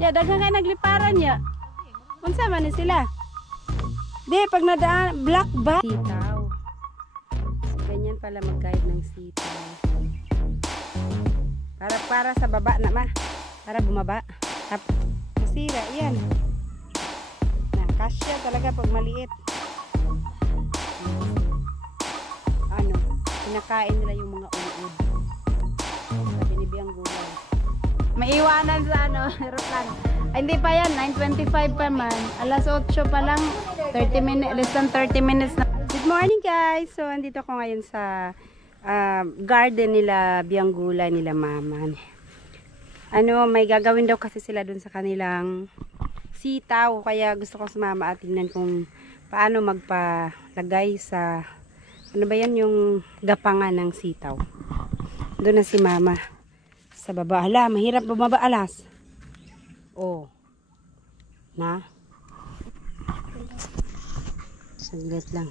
Ya, daghang kay nagliparan ya. Unsa man ni sila? Di, pag nadaan, black ba? Sitaw. So, ganyan pala mag-guide ng sitaw. Para sa baba na ma. Para bumaba. Nasira, yan. Nakasya talaga pag maliit. Ano, pinakain nila yung mga uod. Sabi ni Biyang Gulay. Maiwanan sa ano, aeroplano. Ay, hindi pa yan, 9:25 pa man. Alas 8 pa lang, 30 minutes, less than 30 minutes na. Good morning guys! So, andito ako ngayon sa garden nila, Biyang Gulay, nila mama. Ano, may gagawin daw kasi sila dun sa kanilang sitaw. Kaya gusto ko sumama at tingnan kung paano magpalagay sa, ano ba yan, yung gapangan ng sitaw. Doon na si mama. Sa baba. Hala, mahirap bumaba alas. Oh. Na? Saglit lang.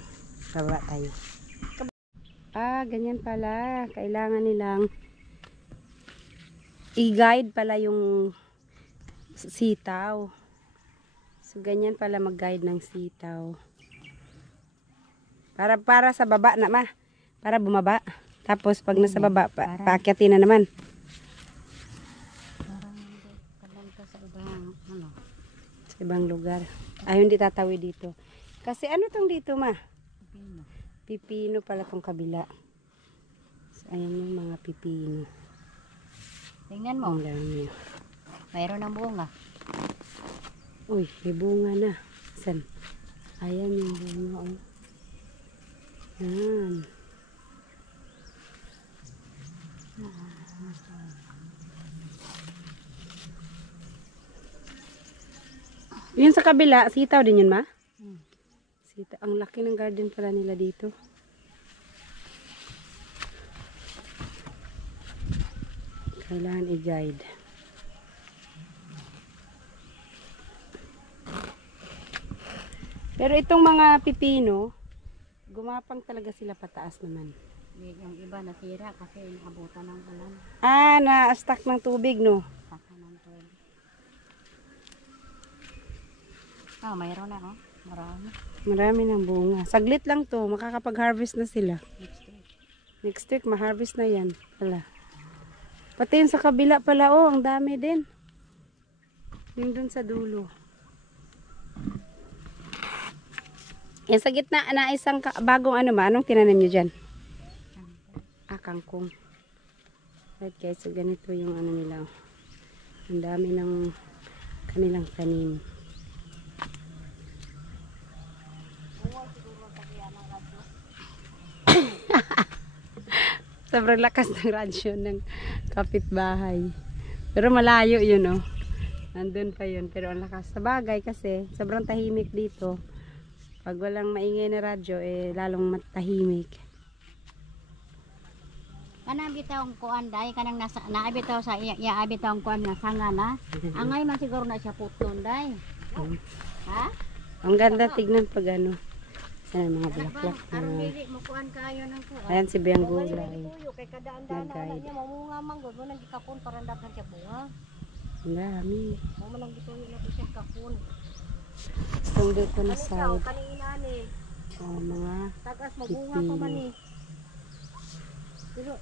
Baba tayo. Ah, ganyan pala. Kailangan nilang i-guide pala yung sitaw. So, ganyan pala mag-guide ng sitaw. Para sa baba na ma. Para bumaba. Tapos pag nasa baba, paakyatin na naman. Sa ibang lugar. Ay, hindi tatawid dito. Kasi ano tong dito ma? Pipino pala tong kabila. So, ayan yung mga pipino. Tingnan mo. Mayroon ng bunga. Uy, may bunga na. San? Ayan yung bunga. Oh. Yan. Yun sa kabila, sitaw din yun ma? Sitaw. Ang laki ng garden pala nila dito. Kailangan i-guide. Pero itong mga pipino, gumapang talaga sila pataas naman. Yung iba nasira kasi inabutan ng ulan. Ah, na-stuck ng tubig no? Stuck ng tubig. Ah, mayroon na oh. Marami. Marami ng bunga. Saglit lang to, makakapag-harvest na sila. Next week. Next week, ma-harvest na yan. Pala. Pati yung sa kabila pala, oh, ang dami din. Yung dun sa dulo. Yan sa gitna na isang bagong ano ma, anong tinanim nyo dyan? Ah, kangkong. Right guys, so ganito yung ano nila. Ang dami ng kanilang tanim. Sobrang lakas ng radyo ng kapitbahay. Pero malayo yun, oh. Nandun pa yun. Pero ang lakas sa bagay kasi sobrang tahimik dito. Pag walang maingay na radyo, eh lalong matahimik. Kanang bitawang kuan dai kanang nasa naabitaw sa iya bitawang kuan nga sanga na. Angay man siguro na siya puton dai. Ha? Ang ganda tignan pag ano. Ayan mga bulaklak Aron na. dili mo kuan kaayo ng kuan. Ayan si Biyang Gulay. Kay kadaan-daan na niya mamunga man gud mo nang gikapon para dapat siya bunga. Ang dami. Mo man ang gituyo na siya kapon. Itong dito na side. Kanina ni. Mga Tagas magbunga pa man ni. Pero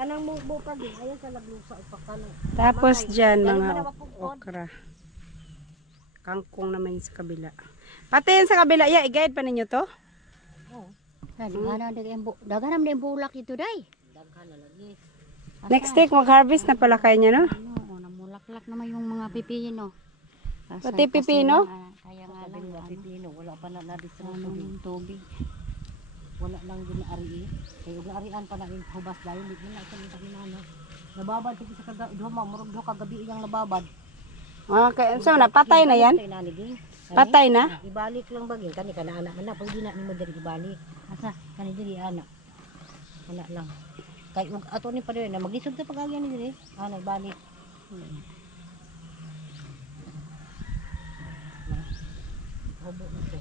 kanang mubo pa din ayan sa lablusa upakan. tapos dyan mga okra. Kangkong naman sa kabila. Pati yun sa kabila, yeah, i-guide pa ninyo to? Oo. Daghan na bulak ito day. Daghan na lagi. Next week mag-harvest na pala kayo niya, no? Oo, namulaklak naman yung mga pipino. Pati pipino? Kaya nga lang pipino, wala pa na na-distribute yung tubig. Wala lang ginaari. Kaya ginaarian pa na yung hubas dahil hindi na ito yung taginano. Nababad kasi sa kagabi iyang nababad. Okay, so napatay na yan? Patay na? Ibalik lang bagay kani kana anak man na pag di na nimo diri ibalik. Asa kani diri anak. Anak lang. Kay ato ni pa diri na magisog ta pag-agyan ni diri. Nagbalik. Obo ito.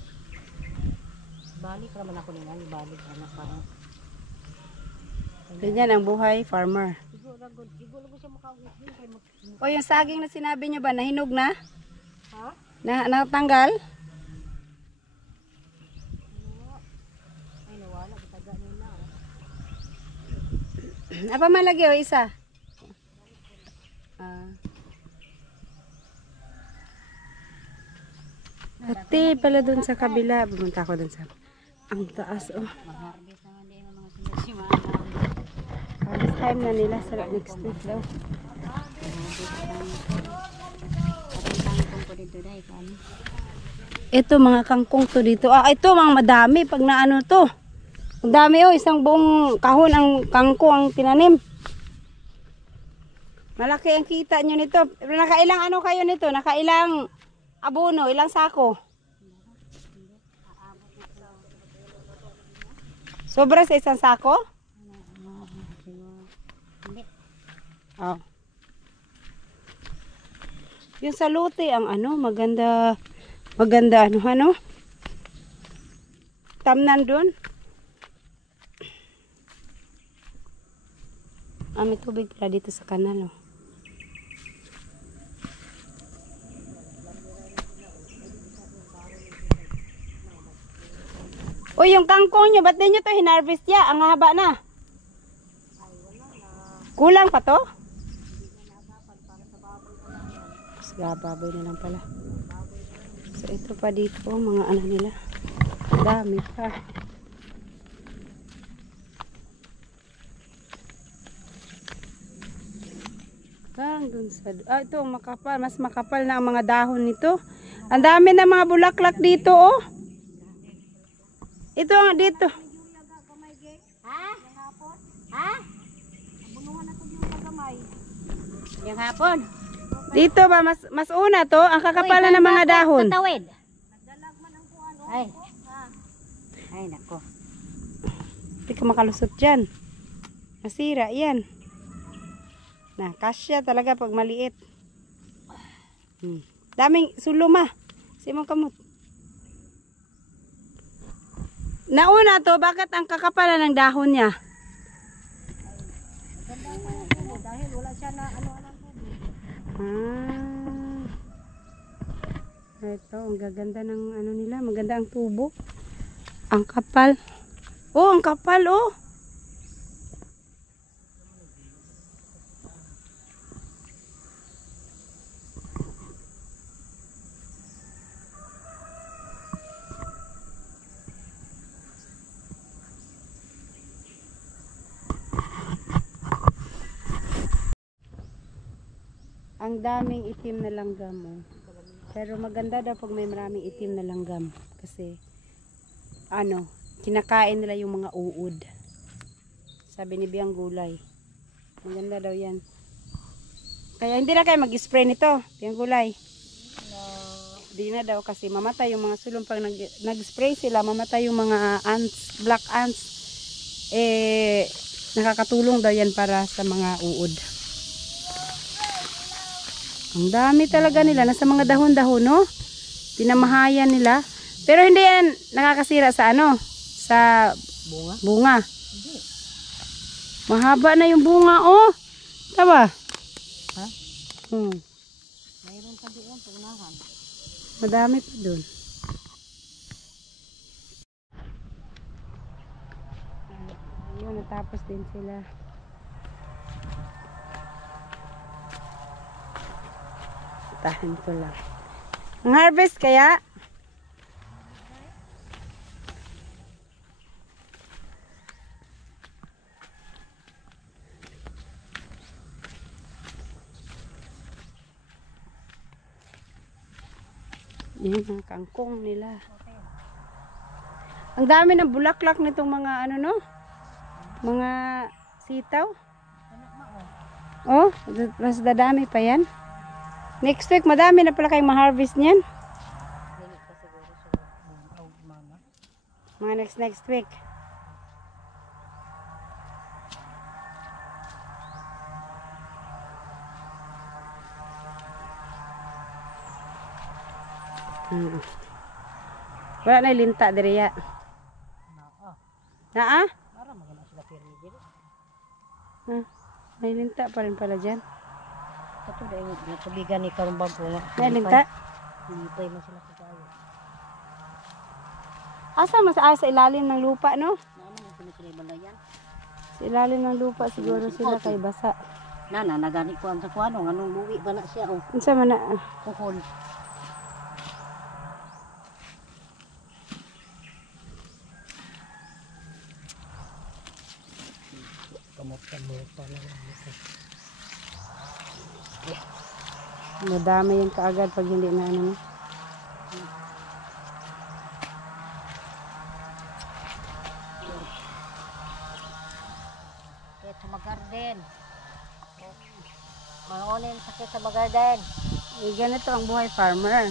Balik raman ako ni ibalik anak parang. Ganyan ang buhay farmer. Siguro gagod. Igol ko siya makahus din kay O yung saging na sinabi niyo ba, nahinog na? ha? Natanggal? Ay nawala kitaga nila. Apa malagi o isa? Pati pala dun sa kabila. Pumunta ako dun sa... Ang taas oh. Maharbis naman din ang mga sunod si Mama. This time na nila sa next week daw. Ito mga kangkong to dito. Ito mga madami pag naano to. Ang dami oh, isang buong kahon ang kangkong ang tinanim. Malaki ang kita nyo nito. Nakailang ano kayo nito? Nakailang abono, ilang sako? Sobra sa isang sako? Oh. Yung sa lote ang ano, maganda ano. Tamnan dun. May tubig pala dito sa kanal oh. Uy, yung kangkong nyo, ba't din nyo to hinarvest ya? Ang haba na. Kulang pa to? Baboy na lang pala. So ito pa dito, mga ano nila. Dami pa. Dun sa, ito makapal, mas makapal na ang mga dahon nito. Ang dami na mga bulaklak dito oh. Ito dito. Ha? Ha? Abunuhan ako yung gamay. Yung hapon. Dito ba mas una to, ang kakapalan ng mga dahon. Tatawid. Nagdalagman ang kuan. Ay. Ay nako. Hindi ka makalusot dyan. Nasira yan. Na, kasya talaga pag maliit. Daming suluma. Simong kamot. Nauna to, bakit ang kakapalan ng dahon niya? Dahil wala siya na ano-ano. Ito, ang gaganda ng ano nila. Maganda ang tubo. Ang kapal. Oh, ang kapal oh. Ang daming itim na langgam oh. Pero maganda daw pag may maraming itim na langgam kasi ano, kinakain nila yung mga uod. Sabi ni Biyang Gulay. Maganda daw 'yan. Kaya hindi na kayo mag-spray nito, Biyang Gulay. Hindi na daw kasi mamatay yung mga sulong pag nag-spray sila, mamatay yung mga ants, black ants. Nakakatulong daw 'yan para sa mga uod. Ang dami talaga nila. Nasa mga dahon-dahon, no? Pinamahayan nila. Pero hindi yan nakakasira sa ano? Sa bunga. Hindi. Mahaba na yung bunga, oh. Tama? Ha? Mayroon pa doon sa unahan. Madami pa doon. Ayun, natapos din sila. Tahan ko lang. Ang harvest kaya? Yan ang kangkong nila. Ang dami ng bulaklak nitong mga ano no? Mga sitaw. Oh, mas dadami pa yan. Next week, madami na pala kayong ma-harvest niyan. Mga next week. Wala na linta diriya. Naa? Para magana sila pirmi diri. May linta pa rin pala dyan. Ito dahil natubigan ni karong bago nga. May linta? Lipay mo sila kagayo. Asa mas sa ilalim ng lupa, no? Naman ang sila balayan. Sa ilalim ng lupa siguro sila kay basa. Nana, nagani ko ang sa kuano. Anong buwi ba na siya? Oh, Unsa man na? kuhol. Kamot-kamot pa lang. Madami yan kaagad pag hindi na ano. Sakit sa magarden. Mangonin sakit sa magarden. Eh, ganito ang buhay farmer.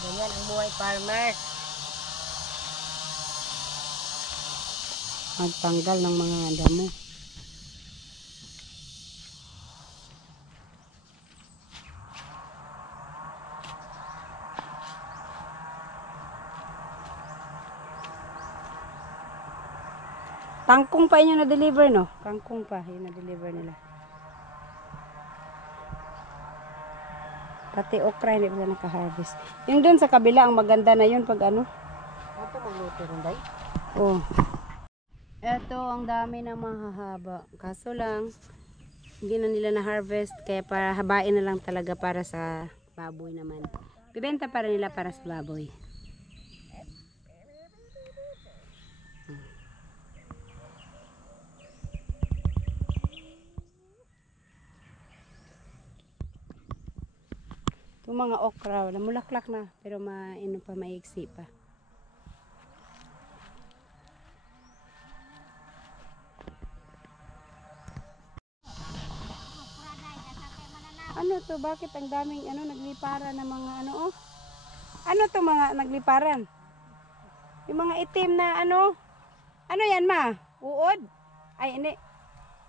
Ganyan ang buhay farmer. Magtanggal ng mga damo. Kangkong pa inyo na-deliver, no? Kangkong pa, yun na-deliver nila. Pati okra, hindi pa naka-harvest. Yung dun sa kabila, ang maganda na yun pag ano. Ito magluto rin day. Oh. Eto, ang dami na mahahaba. Kaso lang, hindi na nila na-harvest. Kaya para habain na lang talaga para sa baboy naman. Bibenta para nila para sa baboy. Yung mga okra, namulaklak na. Pero mainom pa, maiksi pa. Ano to? Bakit ang daming nagliparan ng mga oh? Ano to mga nagliparan? Yung mga itim na ano? Ano yan ma? Uod? Ay hindi.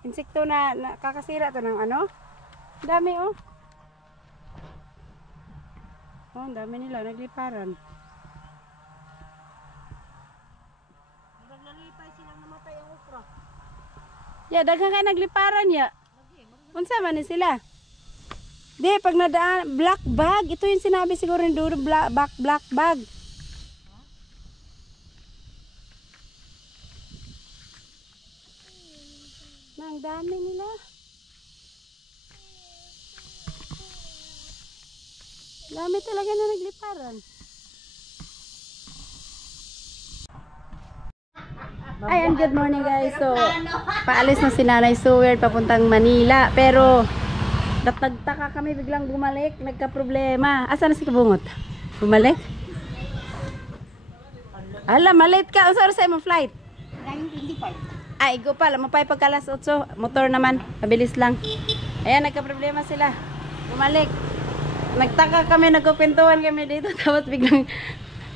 Insekto na kakasira to ng ano? Dami oh. Oh, ang dami nila nagliparan. Nalipay silang namatay ang okra. Ya, daghang kay nagliparan ya. Unsa man ni sila? Di, pag nadaan, black bag. Ito yung sinabi siguro ni Duro, black bag. Na, ang dami nila. Dami talaga na nagliparan. Ay, and good morning guys. So, paalis na si Nanay Seward papuntang Manila. Pero, nagtaka kami biglang bumalik. Nagka-problema. Asa na si Kabungot? Bumalik? Ala, malate ka. Unsa oras sa imong flight? 9:25. Ay, go pa. Mapay pagka alas 8. Motor naman. Mabilis lang. Ayan, nagka-problema sila. Bumalik. Nagtaka kami, nagkukwentuhan kami dito. Tapos biglang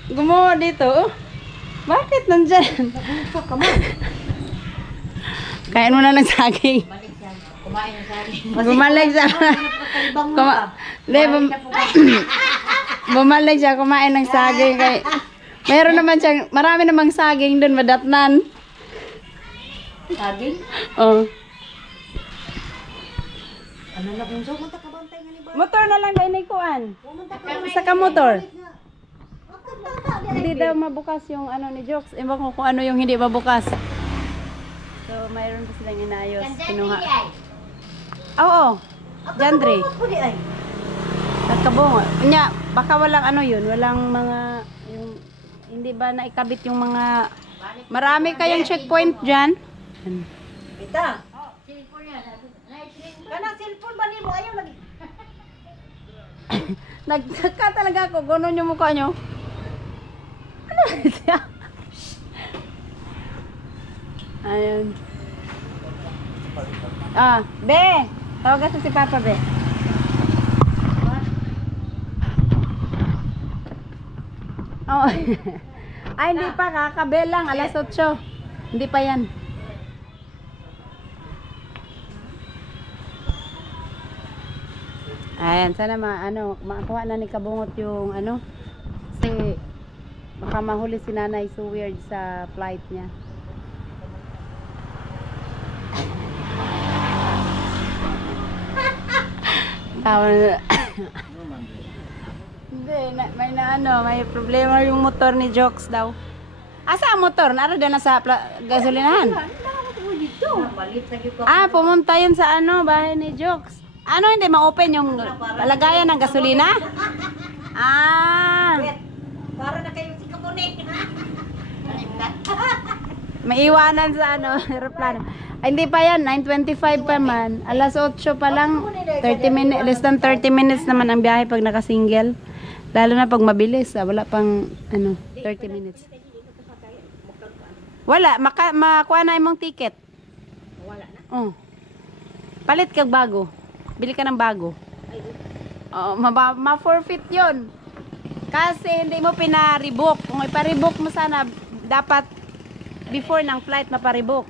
gumawa dito. Oh, bakit nandyan? Kain mo na ng saging. Kumain na saging. Bumalik siya. Bumalik siya kumain ng saging. Kay mayroon naman siyang, marami namang saging doon, madatnan. Saging? Oh. Ano na bunso? Munta ka bantay nga ni ba? Motor na lang dahil kuan. Pumunta ka. Isa ka motor. Hindi daw mabukas yung ni Jokes. Ewan ko kung ano yung hindi mabukas. So, mayroon pa silang inayos. Kinuha. Oo. Jandre. Nagkabungo. Nya, baka walang yun. Walang mga, yung, hindi ba naikabit yung mga, marami kayong checkpoint dyan. Ita. Kanang cellphone ba nimo? Ayaw lagi. Nagtaka talaga ako. Ganon yung mukha nyo. Ano siya? Ayun. Be! Tawagan sa si Papa, Be. Oh. Ay, hindi pa. Kakabel lang. Alas 8. Hindi pa yan. Ayan, sana makakuha na ni Kabungot yung kasi baka mahuli si Nanay Seward sa flight niya. Tawa na. Hindi, may problema yung motor ni Jokes daw. Asa ang motor? Nara na sa gasolinahan? Pumunta yun sa bahay ni Jokes. Hindi ma-open yung palagayan ng gasolina? Para na kayo si Kamunik. Maiwanan sa aeroplano. Ay, hindi pa yan, 9:25 pa man. Alas 8 pa lang, 30 minutes, less than 30 minutes naman ang biyahe pag naka-single. Lalo na pag mabilis, wala pang 30 minutes. Wala, makuha na imong ticket. Wala na. Oh. Palit kag bago. Bili ka ng bago. Oo, ma-forfeit 'yon. Kasi hindi mo pina-rebook. Kung ipa-rebook mo sana, dapat before ng flight mapa-rebook.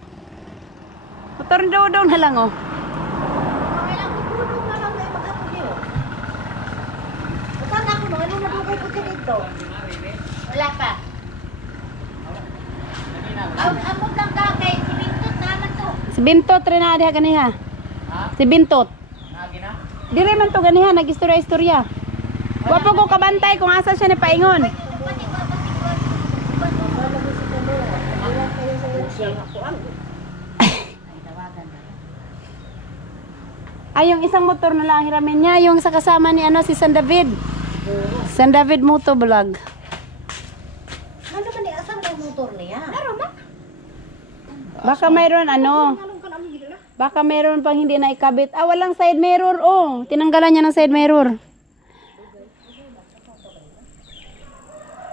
Motor daw na lang, oh. Okay lang, tutulong na lang na mag-apos niyo. Saan ako no? Ano nadugay ko dito? Wala pa. Amot lang ka kay si Bintot naman to. Si Bintot rin na diha ganiha. Si Bintot. Dire man to ganiha, nag-istorya-istorya. Wapo ko kabantay kung asa siya ni paingon. Ay, yung isang motor na lang hiramin niya, yung sa kasama ni si San David. San David Motovlog. Ano man ni asam ang motor niya? Laro ba? Baka mayroon baka mayroon pang hindi na ikabit. Walang side mirror, oh. Tinanggalan niya ng side mirror.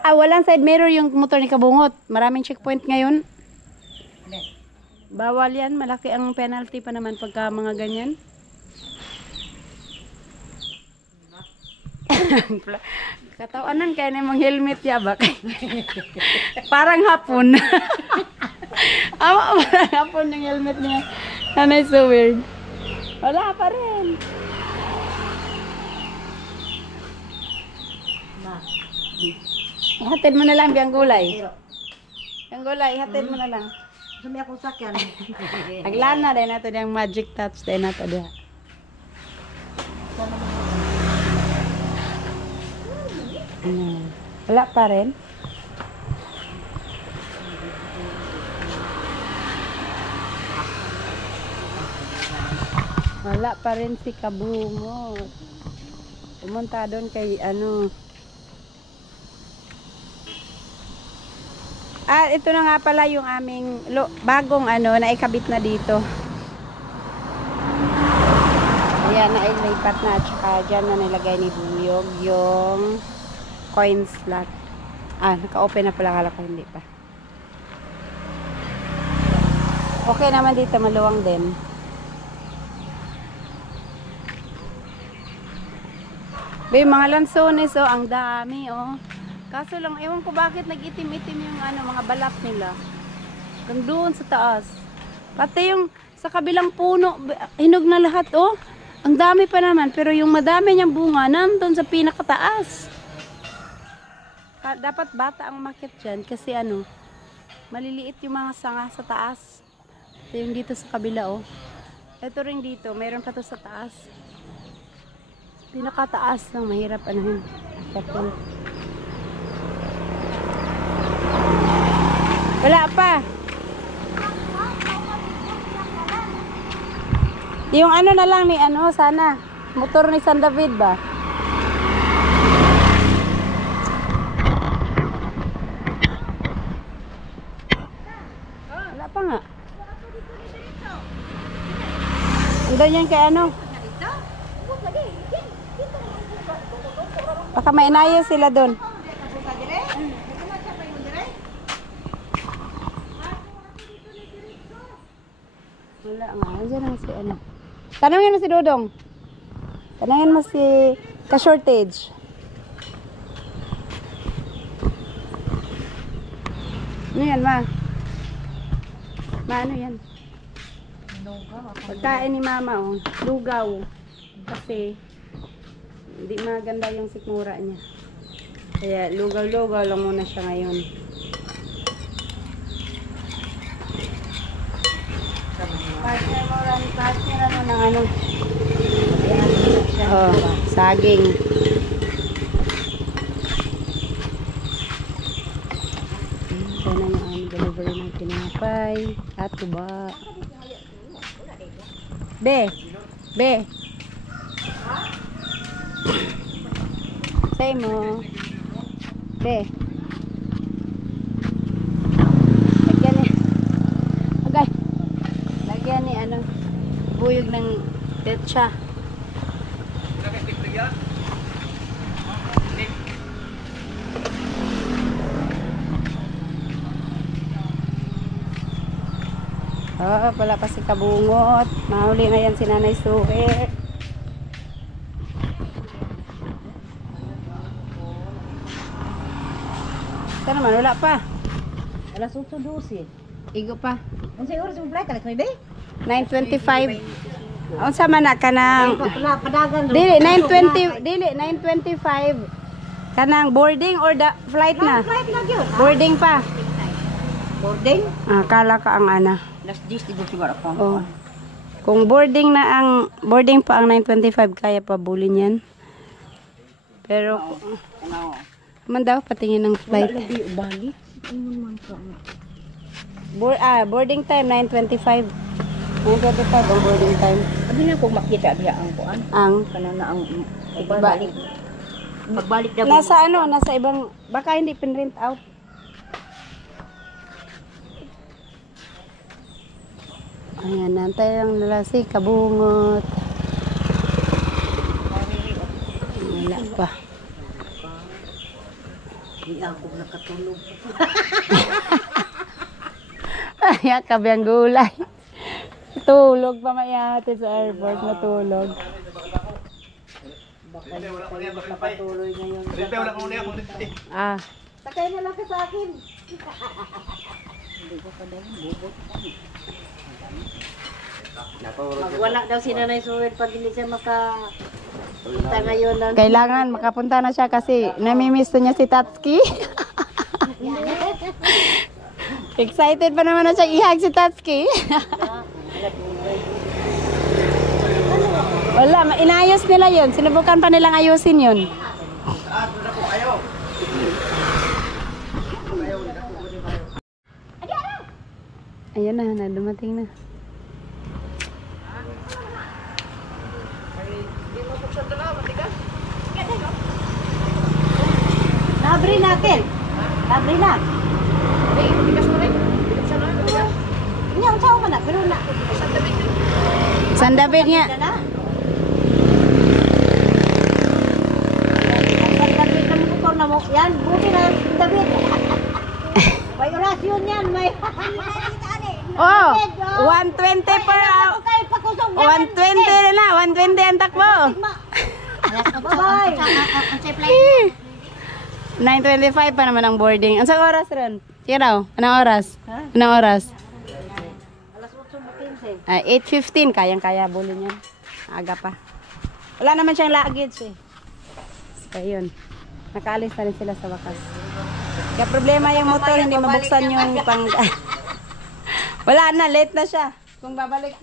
Walang side mirror yung motor ni Kabungot. Maraming checkpoint ngayon. Bawal yan. Malaki ang penalty pa naman pagka mga ganyan. Katawanan kaya na yung helmet yabak. Parang hapon. Parang hapon yung helmet niya. Ano so weird. Wala pa rin. Hatid mo na lang biyang gulay. Yung gulay, hatid mo na lang. Sumi akong sakyan. Aglana din nato yung magic touch din nato diha. Wala pa rin. Wala pa rin si Kabungot. Pumunta doon kay ito na nga pala yung aming bagong naikabit na dito. Ayan, nailipat na. Tsaka dyan na nilagay ni Buyog yung coin slot. Naka-open na pala. Kala ko hindi pa. Okay naman dito. Maluwang din. Mga lansones, ang dami, Kaso lang, ewan ko bakit nag-itim-itim yung mga balat nila. Hanggang doon sa taas. Pati yung sa kabilang puno, hinog na lahat, Ang dami pa naman, pero yung madami niyang bunga, nandun sa pinakataas. Dapat bata ang umakyat dyan kasi maliliit yung mga sanga sa taas. Ito yung dito sa kabila, Ito rin dito, mayroon pa to sa taas. Pinakataas lang, mahirap akyatin. Wala pa. Yung na lang ni sana. Motor ni San David ba? Wala pa nga. Andun yan kay Baka may inaya sila doon. Wala nga. Andiyan lang si Tanungin mo si Dodong. Tanungin mo si ka-shortage. Ano yan, ma? Ano yan? Pagkain ni mama, lugaw. Kasi hindi maganda yung sikmura niya. Kaya lugaw-lugaw lang muna siya ngayon. Partner mo ng Oh, saging. Ito na yung delivery ng tinapay at tuba. Be. Be. Say mo. Be. Lagyan ni. Agay. Lagyan ni ano. Buyog ng petsa. Oo, pala pa si Kabungot. Mahuli na yan si Nanay Suher. Ito naman, wala pa. Alas 8:12. Igo pa. Unsay oras mo flight alas 9? 9:25. Unsa man na kanang Padagan Dili 9:20, dili 9:25. Kanang boarding or the flight na? Flight na gyud. Boarding pa. Boarding? Ah, kala ka ang ana. Last 10 siguro siguro ako. Oh. Kung boarding pa ang 9:25 kaya pa bulin yan. Pero Ano? man daw patingin ng flight. Labi bali. Ingon man ka. Boarding time 9:25. 9:25 ang boarding time. Abi na kung makita diha ang kuan. Ang Kanana ang Ba- pagbalik daw. nasa ano, nasa ibang baka hindi pin-rent out. Ayan, nantay lang nila si Kabungot. Wala pa. Di ako nakatulog. Ay, kabiyang gulay. Tulog pa mayate sa airport, matulog. Baka hindi makapatuloy ngayon. Ah, Sakay na lang ka sa akin. Hindi ko pa dahil bubot. Magwala daw si Nanay Suwed pag hindi siya makapunta ngayon ng... kailangan makapunta na siya kasi namimiss niya si Tatsuki. Excited pa naman na siya ihag si Tatsuki. Wala, inayos nila yun. Sinubukan pa nilang ayusin yun. Ayan na, dumating na. Nabri natin. Nabri na. Ini ang tao man na, pero na. Sandabit nga. Ang David na motor na mo. Yan, buti na David. May orasyon yan, may... Oh, 120 per hour. Kay pakusog 120 na na, 120 ang takbo. Bye. 9:25 pa naman ang boarding. Ang oras ron? Sige raw, anong oras? Ha? Anong oras? Alas 8:15. 8:15, kayang-kaya bulin yan. Aga pa. Wala naman siyang luggage eh. Kaya yun. Nakaalis na rin sila sa wakas. Kaya problema yung motor, hindi mabuksan yung pang... Wala na, late na siya. Kung babalik pa.